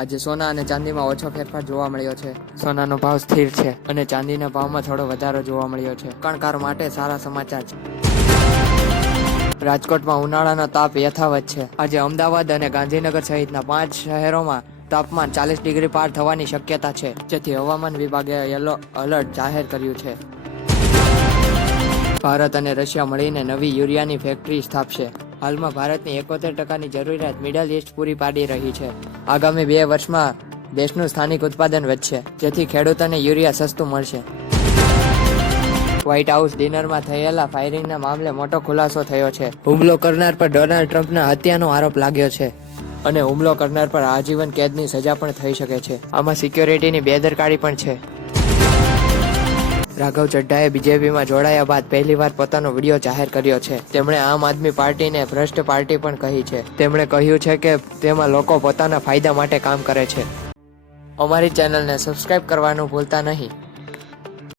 આજે સોના અને ચાંદીમાં ઓછો ફેરફાર જોવા મળ્યો છે. સોનાનો ભાવ સ્થિર છે અને ચાંદીના ભાવમાં થોડો વધારો જોવા મળ્યો છે. રોકાણકારો માટે સારા સમાચાર છે. રાજકોટમાં ઉનાળાનો તાપ યથાવત છે. આજે અમદાવાદ અને ગાંધીનગર સહિતના 5 શહેરોમાં તાપમાન 40 ડિગ્રી પાર થવાની શક્યતા છે, જેથી હવામાન વિભાગે યલો એલર્ટ જાહેર કર્યું છે. ભારત અને રશિયા મળીને નવી યુરિયાની ફેક્ટરી સ્થાપશે. હાલમાં ભારતની 71% જરૂરિયાત મિડલ ઈસ્ટ પૂરી પાડી રહી છે. આગામી 2 વર્ષમાં દેશનું સ્થાનિક ઉત્પાદન વધશે, જેથી ખેડૂતોને યુરિયા સસ્તું મળશે. વ્હાઇટ હાઉસ ડિનરમાં થયેલા ફાયરિંગના મામલે મોટો ખુલાસો થયો છે. હુમલો કરનાર પર ડોનાલ્ડ ટ્રમ્પના હત્યાનો આરોપ લાગ્યો છે અને હુમલો કરનાર પર આજીવન કેદની સજા પણ થઈ શકે છે. આમાં સિક્યોરિટીની બેદરકારી પણ છે. રાઘવ ચડ્ઢાએ બીજેપીમાં જોડાયા બાદ પહેલીવાર પોતાનો વિડીયો જાહેર કર્યો છે. તેમણે આમ આદમી પાર્ટીને ભ્રષ્ટ પાર્ટી પણ કહી છે. તેમણે કહ્યું છે કે તેમાં લોકો પોતાના ફાયદા માટે કામ કરે છે. અમારી ચેનલને સબસ્ક્રાઇબ કરવાનું ભૂલતા નહીં.